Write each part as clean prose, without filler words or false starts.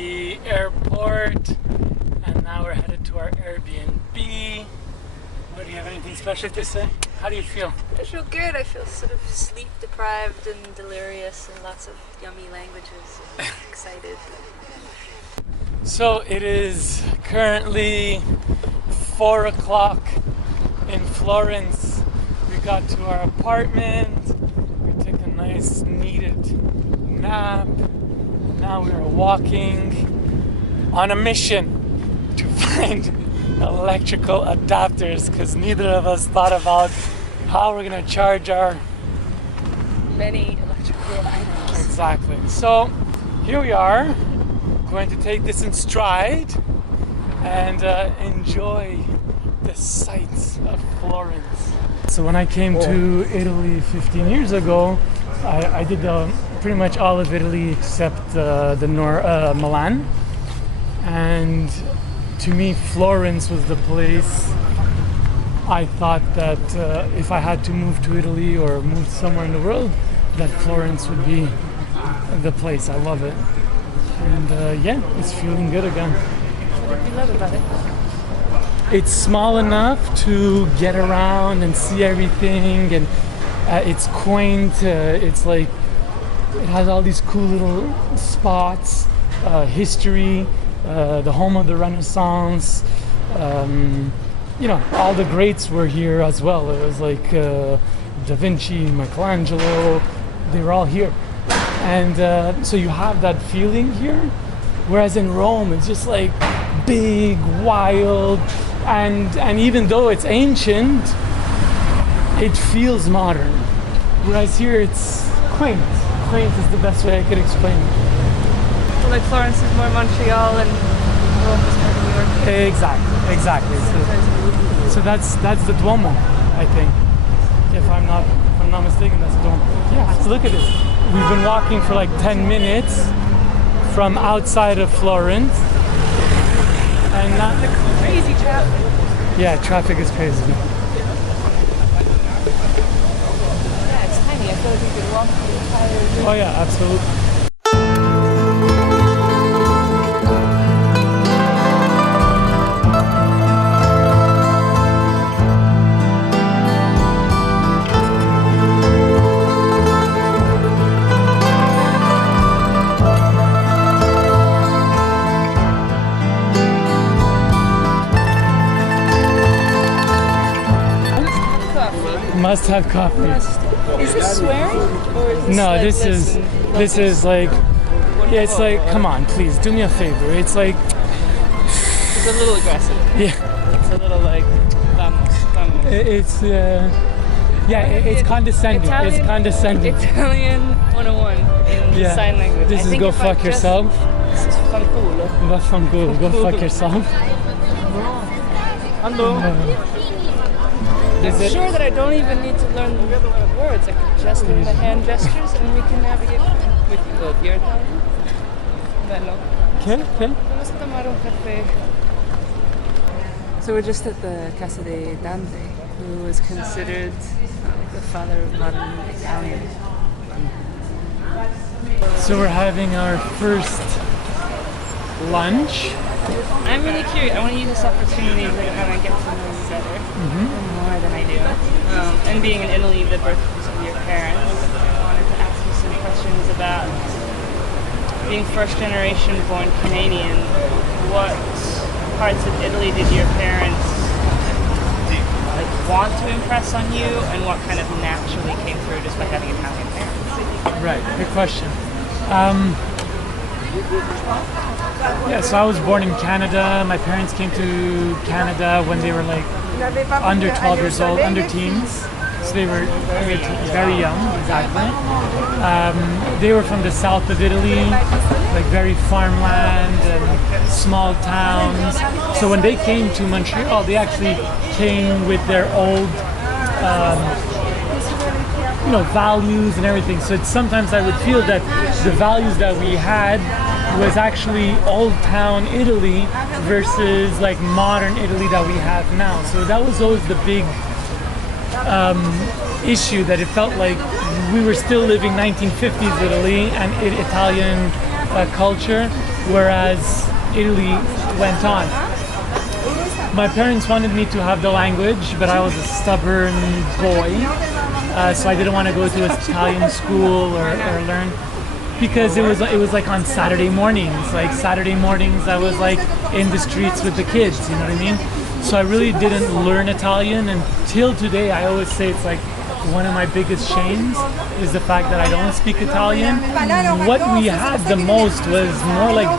the airport, and now we're headed to our Airbnb. What, do you have anything special to say? How do you feel? I feel good. I feel sort of sleep deprived and delirious and lots of yummy languages and excited. So it is currently 4 o'clock in Florence. We got to our apartment. We took a nice needed nap. Now we are walking on a mission to find electrical adapters because neither of us thought about how we're gonna charge our Many electrical items. Exactly. So here we are, going to take this in stride and enjoy the sights of Florence. So when I came to Italy 15 years ago, I did pretty much all of Italy except Milan. And to me, Florence was the place. I thought that if I had to move to Italy or move somewhere in the world, that Florence would be the place. I love it. And yeah, it's feeling good again. What did you love about it? It's small enough to get around and see everything, and it's quaint. It's like it has all these cool little spots, history, the home of the Renaissance. You know, all the greats were here as well. It was like Da Vinci, Michelangelo, they were all here. And so you have that feeling here, whereas in Rome it's just like big, wild, and even though it's ancient, it feels modern. Whereas here it's quaint. Quaint is the best way I could explain it. Well, like Florence is more Montreal and Rome is more New York. Exactly. So that's the Duomo, I think. If I'm not mistaken, that's the Duomo. Yeah. So look at this. We've been walking for like 10 minutes from outside of Florence, and not The crazy traffic. yeah, traffic is crazy. Yeah, it's tiny. I feel like we could walk the entire. Oh yeah, absolutely. Must have coffee. Is this swearing? Or is this No, like, this is like, yeah, it's like, come on, please do me a favor. It's like, It's a little aggressive. yeah, It's a little like, vamos. it's it's condescending. Italian, It's condescending. Italian 101 in Yeah. sign language. This I is think go if I fuck just- yourself. This is fanculo. Vaffanculo, go fuck yourself. Is I'm it? sure that I don't even need to learn the words. I can just do the hand gestures and we can navigate with your Italian. Bello. Okay. Vamos a tomar un café. So we're just at the Casa de Dante, who is considered the father of modern Italian. So we're having our first lunch. I'm really curious. I want to use this opportunity to kind of get to know you better, more than I do. And being in Italy, the birthplace of your parents, I wanted to ask you some questions about being first generation born Canadian. What parts of Italy did your parents like want to impress on you, and what kind of naturally came through just by having Italian parents? Right, good question. Yeah, so I was born in Canada. My parents came to Canada when they were like under 12 years old, under teens. So they were very young, exactly. They were from the south of Italy, like very farmland and small towns. So when they came to Montreal, they actually came with their old values and everything. So sometimes I would feel that the values that we had was actually old town Italy versus like modern Italy that we have now. So that was always the big issue, that it felt like we were still living 1950s Italy and Italian culture, whereas Italy went on. My parents wanted me to have the language, but I was a stubborn boy, so I didn't want to go to Italian school or learn, because it was like on Saturday mornings. Like Saturday mornings, I was like in the streets with the kids. You know what I mean? So I really didn't learn Italian until today. I always say it's like one of my biggest shames is the fact that I don't speak Italian. What we had the most was more like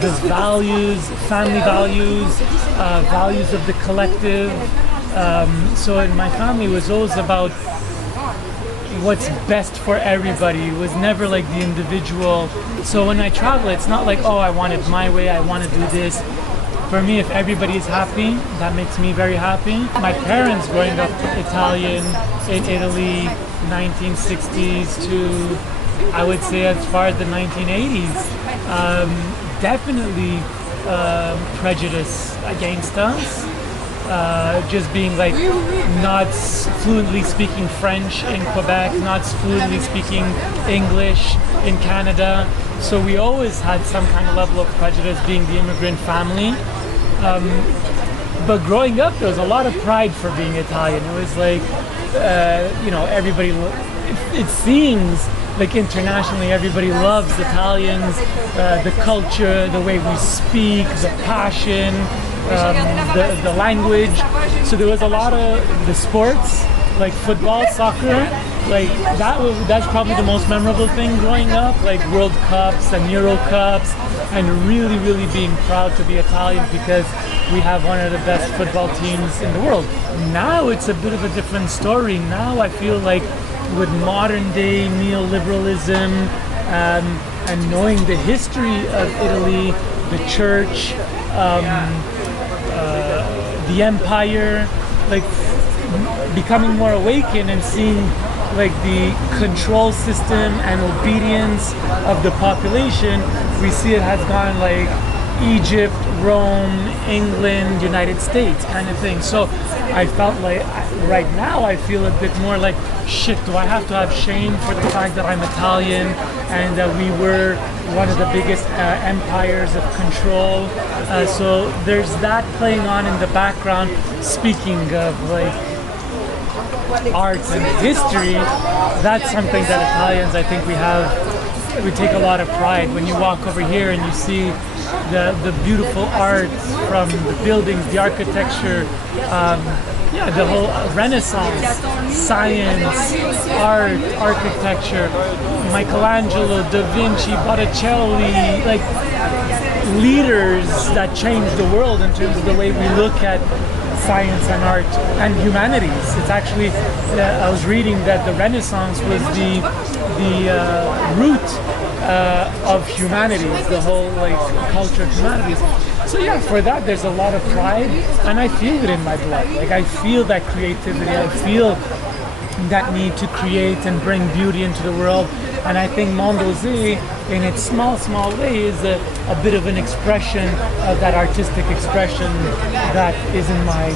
the values, family values, values of the collective. So in my family, it was always about what's best for everybody. It was never like the individual. So when I travel, it's not like, oh, I want it my way, I want to do this. For me, if everybody is happy, that makes me very happy. My parents growing up Italian in Italy, 1960s to, I would say, as far as the 1980s, definitely prejudice against us. Just being like not fluently speaking French in Quebec, not fluently speaking English in Canada. So we always had some kind of level of prejudice being the immigrant family. But growing up, there was a lot of pride for being Italian. It was like, you know, everybody, it seems like internationally everybody loves Italians, the culture, the way we speak, the passion, the language. So there was a lot of the sports, like football, soccer, like that's probably the most memorable thing growing up, like World Cups and Euro Cups, and really, really being proud to be Italian because we have one of the best football teams in the world. Now it's a bit of a different story. Now I feel like with modern day neoliberalism and knowing the history of Italy, the church, the empire, like becoming more awakened and seeing like the control system and obedience of the population, we see it has gone like Egypt, Rome, England, United States kind of thing. So I felt like right now I feel a bit more like, shit, do I have to have shame for the fact that I'm Italian and that we were one of the biggest empires of control? So there's that playing on in the background. Speaking of like art and history, that's something that Italians, I think we take a lot of pride. When you walk over here and you see the beautiful art from the buildings, the architecture, the whole Renaissance, science, art, architecture, Michelangelo, Da Vinci, Botticelli, like leaders that changed the world in terms of the way we look at science and art and humanities. It's actually, I was reading that the Renaissance was the root of humanities, the whole like culture of humanities. So yeah, for that there's a lot of pride, and I feel it in my blood. Like I feel that creativity, I feel that need to create and bring beauty into the world. And I think Mondeose, in its small way, is a bit of an expression of that artistic expression that is in my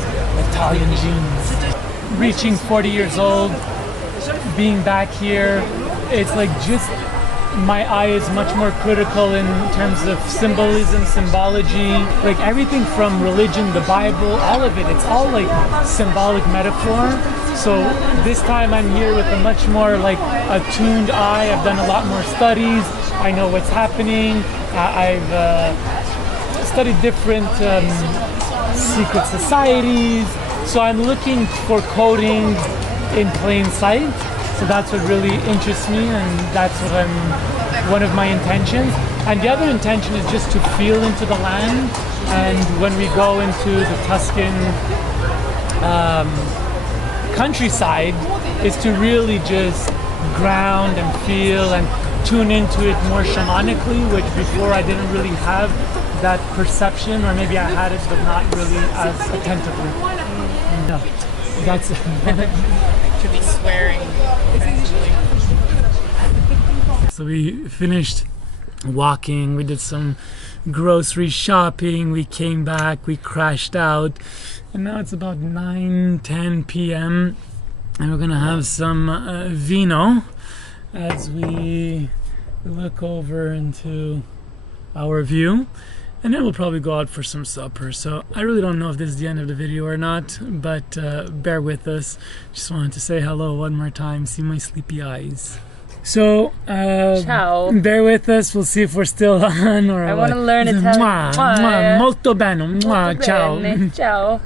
Italian genes. Reaching 40 years old, being back here, it's like just my eye is much more critical in terms of symbolism, symbology, like everything from religion, the Bible, all of it. It's all like symbolic metaphor. So this time I'm here with a much more like attuned eye. I've done a lot more studies. I know what's happening. I've studied different secret societies. So I'm looking for coding in plain sight. So that's what really interests me, and that's what one of my intentions. And the other intention is just to feel into the land. And when we go into the Tuscan countryside, is to really just ground and feel and tune into it more shamanically, which before I didn't really have that perception, or maybe I had it but not really as attentively. No, that's To be swearing. So we finished walking, we did some grocery shopping, we came back, we crashed out, and now it's about 9-10 p.m. and we're gonna have some vino as we look over into our view, and then we'll probably go out for some supper. So I really don't know if this is the end of the video or not, but bear with us. Just wanted to say hello one more time, see my sleepy eyes. So Ciao. bear with us, we'll see if we're still on or I want to learn Italian. Mwah, molto bene, mwah, ciao. Ciao.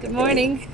Good morning.